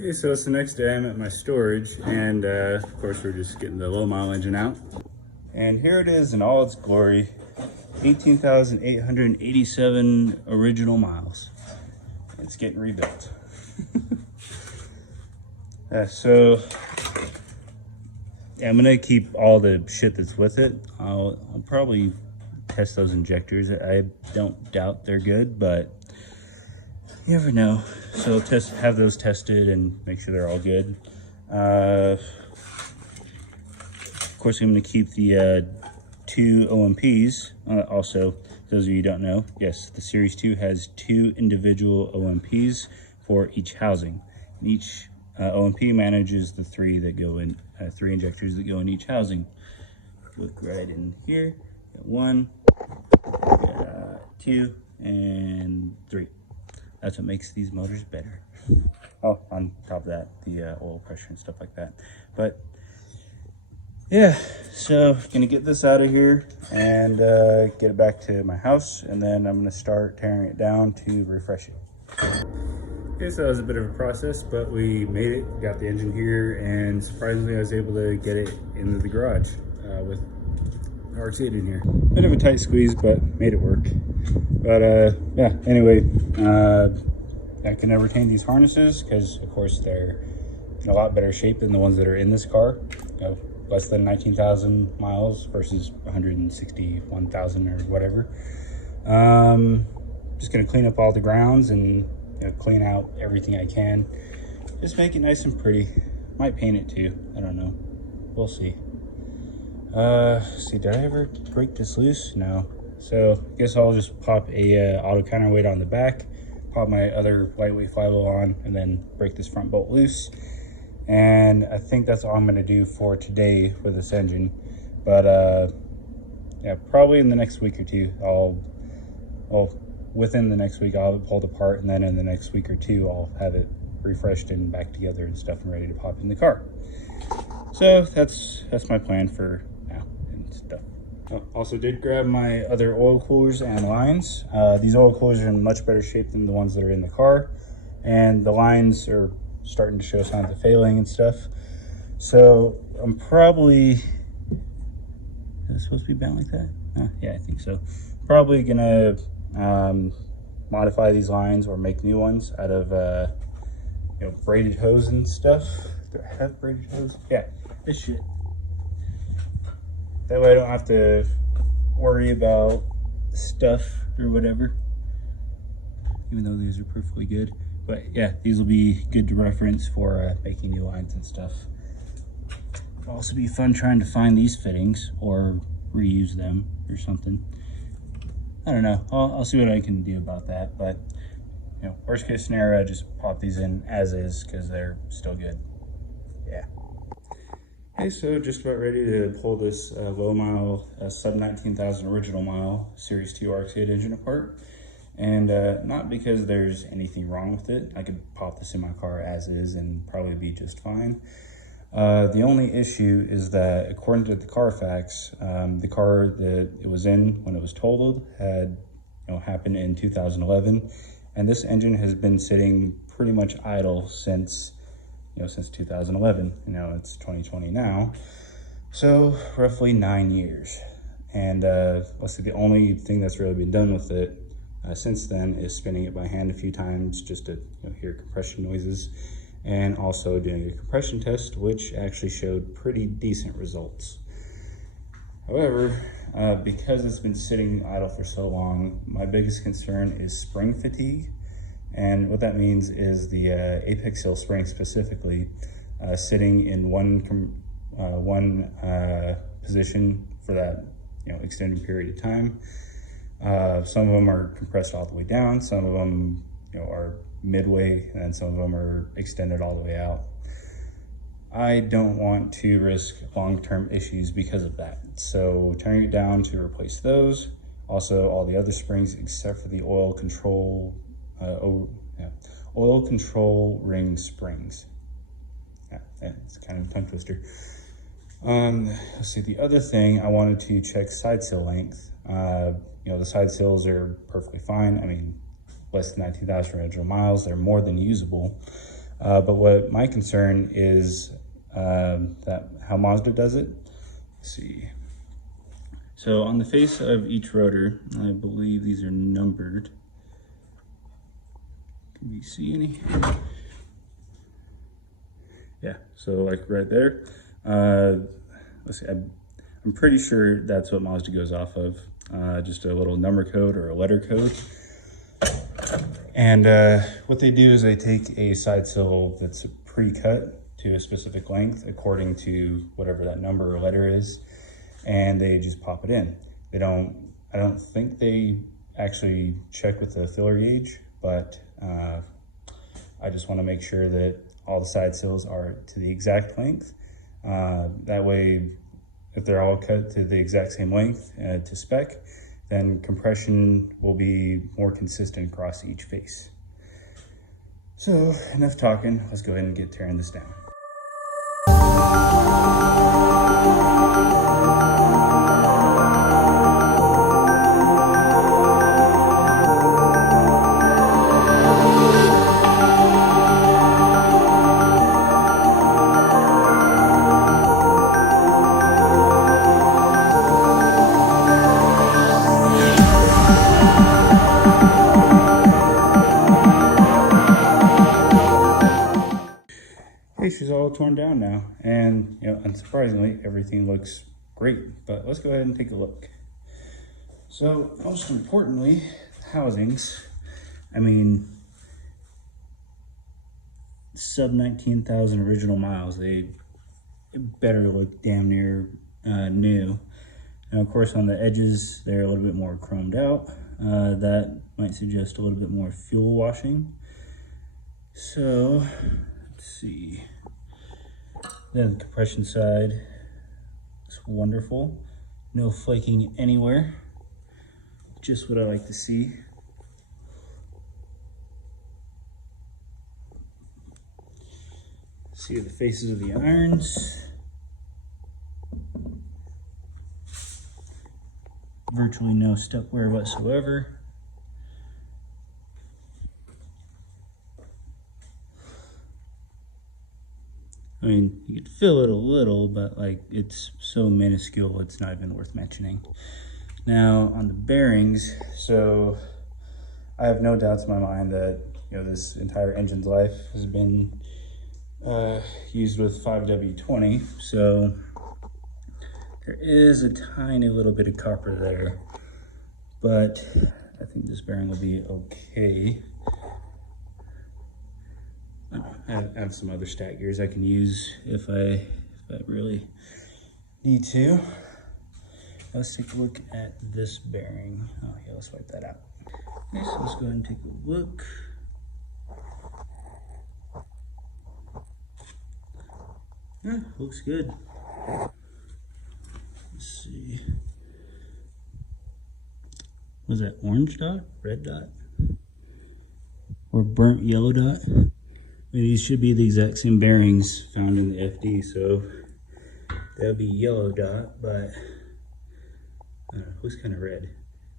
Okay, so it's the next day. I'm at my storage, and of course we're just getting the low mile engine out. And here it is in all its glory, 18,887 original miles. It's getting rebuilt. So yeah, I'm gonna keep all the shit that's with it. I'll probably test those injectors. I don't doubt they're good, but you never know. So have those tested and make sure they're all good. Of course, I'm going to keep the 2 OMPs. Also, those of you who don't know, yes, the Series 2 has 2 individual OMPs for each housing. And each OMP manages the 3 that go in, 3 injectors that go in each housing. Look right in here. Got 1, got 2, and 3. That's what makes these motors better. Oh, on top of that, the oil pressure and stuff like that. But yeah, so gonna get this out of here and get it back to my house, and then I'm gonna start tearing it down to refresh it. Okay, so that was a bit of a process, but we made it, got the engine here, and surprisingly I was able to get it into the garage with RX-8 in here. Bit of a tight squeeze, but made it work. But yeah, anyway, I can retain these harnesses because of course they're in a lot better shape than the ones that are in this car. You know, less than 19,000 miles versus 161,000 or whatever. Just gonna clean up all the grounds and clean out everything I can. Just make it nice and pretty. Might paint it too, I don't know. We'll see. See, did I ever break this loose? No. So I guess I'll just pop a auto counterweight on the back, pop my other lightweight flywheel on, and then break this front bolt loose. And I think that's all I'm gonna do for today with this engine. But yeah, probably in the next week or two, within the next week I'll have it pulled apart, and then in the next week or two I'll have it refreshed and back together and stuff and ready to pop in the car. So that's my plan for now and stuff. Also did grab my other oil coolers and lines. These oil coolers are in much better shape than the ones that are in the car, and the lines are starting to show signs of failing and stuff. So I'm probably, is it supposed to be bent like that? Yeah, I think so. Probably gonna modify these lines or make new ones out of braided hose and stuff. Do I have braided hose? Yeah, this shit. That way I don't have to worry about stuff or whatever, even though these are perfectly good. But yeah, these will be good to reference for making new lines and stuff. It'll also be fun trying to find these fittings or reuse them or something. I don't know. I'll see what I can do about that. But worst case scenario, I just pop these in as is because they're still good. Yeah. Okay, so just about ready to pull this low mile sub 19,000 original mile Series 2 RX-8 engine apart. And not because there's anything wrong with it. I could pop this in my car as is and probably be just fine. The only issue is that according to the Carfax, the car that it was in when it was totaled had happened in 2011, and this engine has been sitting pretty much idle since 2011. It's 2020 now, so roughly 9 years. And let's see, the only thing that's really been done with it since then is spinning it by hand a few times just to hear compression noises, and also doing a compression test, which actually showed pretty decent results. However, because it's been sitting idle for so long, my biggest concern is spring fatigue. And what that means is the apex seal spring specifically sitting in one position for that extended period of time. Some of them are compressed all the way down, some of them are midway, and then some of them are extended all the way out. I don't want to risk long-term issues because of that. So turning it down to replace those. Also all the other springs except for the oil control ring springs. Yeah, it's kind of a tongue twister. Let's see, the other thing I wanted to check side seal length. The side seals are perfectly fine. I mean, less than 19,000 original miles, they're more than usable. But what my concern is that how Mazda does it. Let's see. So on the face of each rotor, I believe these are numbered. Can you see any? Yeah, so like right there. Let's see, I'm pretty sure that's what Mazda goes off of. Just a little number code or a letter code. And what they do is they take a side sill that's pre-cut to a specific length according to whatever that number or letter is, and they just pop it in. I don't think they actually check with the filler gauge, but I just want to make sure that all the side sills are to the exact length. That way, if they're all cut to the exact same length to spec, then compression will be more consistent across each face. So enough talking, let's go ahead and get tearing this down. She's all torn down now, and unsurprisingly, everything looks great. But let's go ahead and take a look. So, most importantly, housings. I mean, sub 19,000 original miles. They better look damn near new. And of course, on the edges, they're a little bit more chromed out. That might suggest a little bit more fuel washing. So, let's see. Then the compression side, it's wonderful. No flaking anywhere. Just what I like to see. See the faces of the irons. Virtually no step wear whatsoever. I mean, you could feel it a little, but like it's so minuscule, it's not even worth mentioning. Now on the bearings, so I have no doubts in my mind that this entire engine's life has been used with 5W20. So there is a tiny little bit of copper there, but I think this bearing will be okay. I have some other stat gears I can use if I really need to. Let's take a look at this bearing. Oh yeah, let's wipe that out. Okay, so let's go ahead and take a look. Yeah, looks good. Let's see. Was that orange dot? Red dot? Or burnt yellow dot? I mean, these should be the exact same bearings found in the FD, so that would be yellow dot, but I don't know, looks kind of red.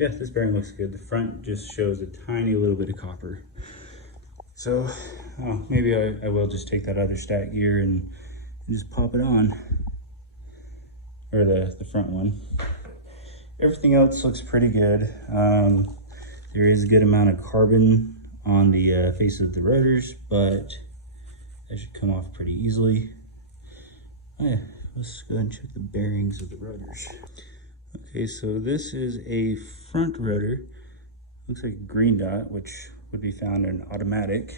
Yeah, this bearing looks good. The front just shows a tiny little bit of copper. So maybe I will just take that other stat gear and just pop it on, or the front one. Everything else looks pretty good. There is a good amount of carbon on the face of the rotors, but that should come off pretty easily. Oh yeah, let's go ahead and check the bearings of the rotors. Okay, so this is a front rotor. Looks like a green dot, which would be found in automatic.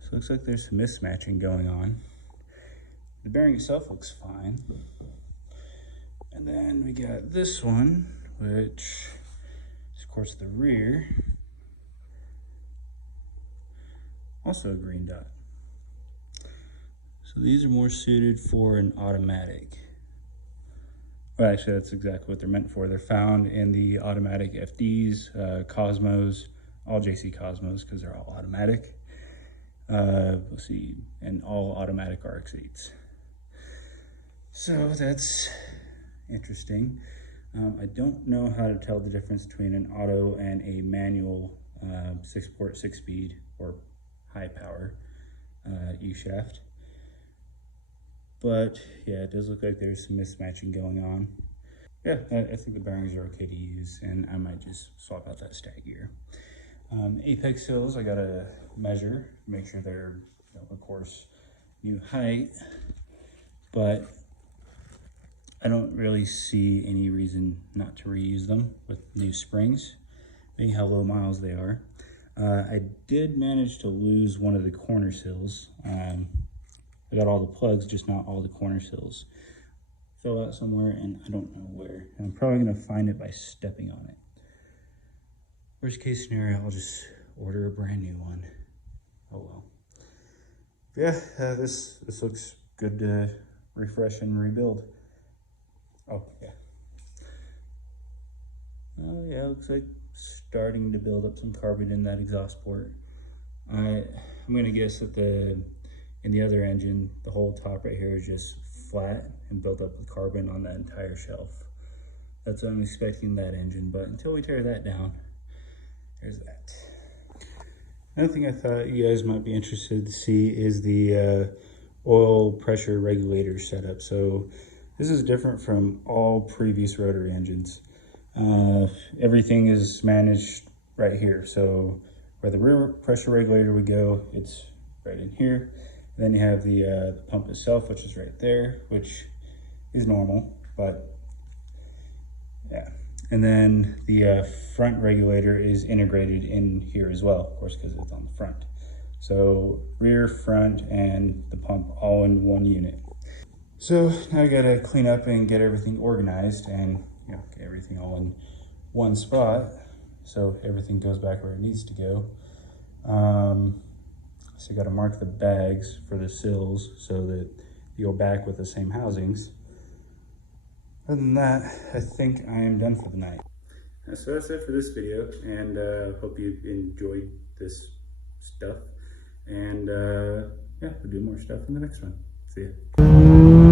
So it looks like there's some mismatching going on. The bearing itself looks fine. And then we got this one, which is of course the rear. Also a green dot. So these are more suited for an automatic. Well, actually, that's exactly what they're meant for. They're found in the automatic FDs, Cosmos, all JC Cosmos, because they're all automatic. Let's see, and all automatic RX-8s. So that's interesting. I don't know how to tell the difference between an auto and a manual 6-port, 6-speed, or high power U-shaft. But yeah, it does look like there's some mismatching going on. Yeah, I think the bearings are okay to use, and I might just swap out that stack gear. Apex hills, I gotta measure, make sure they're, of course, new height, but I don't really see any reason not to reuse them with new springs, being how low miles they are. I did manage to lose one of the corner sills. I got all the plugs, just not all the corner sills. Fell out somewhere and I don't know where. And I'm probably gonna find it by stepping on it. Worst case scenario, I'll just order a brand new one. Oh well. But yeah, this looks good to refresh and rebuild. Oh yeah. Oh yeah, looks like starting to build up some carbon in that exhaust port. I'm gonna guess that in the other engine, the whole top right here is just flat and built up with carbon on that entire shelf. That's what I'm expecting that engine, but until we tear that down, there's that. Another thing I thought you guys might be interested to see is the oil pressure regulator setup. So this is different from all previous rotary engines. Everything is managed right here. So where the rear pressure regulator would go, it's right in here. And then you have the pump itself, which is right there, which is normal, but yeah. And then the front regulator is integrated in here as well, of course, because it's on the front. So rear, front, and the pump all in one unit. So now I gotta clean up and get everything organized and get everything all in one spot so everything goes back where it needs to go. So I gotta mark the bags for the sills so that you go back with the same housings. Other than that, I think I am done for the night. So that's it for this video, and hope you enjoyed this stuff. And yeah, we'll do more stuff in the next one. See ya.